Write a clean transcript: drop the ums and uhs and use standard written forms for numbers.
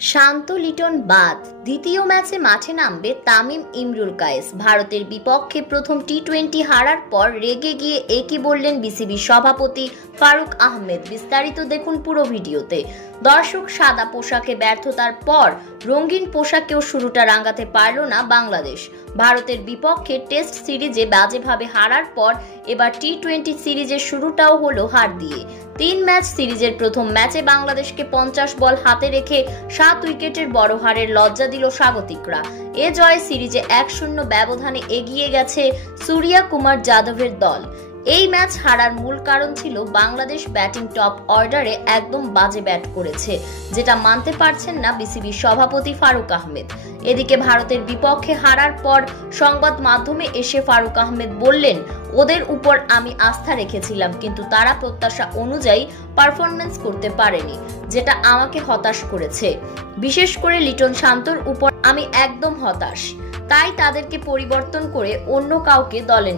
শান্ত লিটন বাদ, দ্বিতীয় ম্যাচে মাঠে নামবে তামিম ইমরুল কায়েস। ভারতের বিপক্ষে প্রথম টি-20 হারার পর রেগে গিয়ে একই বললেন বিসিবি সভাপতি ফারুক আহমেদ। বিস্তারিত দেখুন পুরো ভিডিওতে। দর্শক, সাদা পোশাকে ব্যর্থতার পর রঙিন পোশাকেও শুরুটা রাঙাতে পারল না বাংলাদেশ। ভারতের বিপক্ষে টেস্ট সিরিজে বাজেভাবে হারার পর এবার টি-20 সিরিজের শুরুটাও হলো হার দিয়ে। 3 ম্যাচ সিরিজের প্রথম ম্যাচে বাংলাদেশকে 50 বল হাতে রেখে 7 উইকেটের বড় হারের লজ্জা দিল স্বাগতিকরা। এ জয়ে সিরিজে 1-0 ব্যবধানে এগিয়ে গেছে সূর্যা কুমার যাদবের দল। এই ম্যাচ হারার মূল কারণ ছিল বাংলাদেশ ব্যাটিং টপ অর্ডারে একদম বাজে ব্যাট করেছে, যেটা মানতে পারছেন না বিসিবি সভাপতি ফারুক আহমেদ। এদিকে ভারতের বিপক্ষে হারার পর সংবাদ মাধ্যমে এসে ফারুক আহমেদ বললেন, ওদের উপর আমি আস্থা রেখেছিলাম, কিন্তু তারা প্রত্যাশা অনুযায়ী পারফরমেন্স করতে পারেনি, যেটা আমাকে হতাশ করেছে। বিশেষ করে লিটন শান্তর উপর আমি একদম হতাশ, তাই তাদেরকে পরিবর্তন করে অন্য কাউকে দলে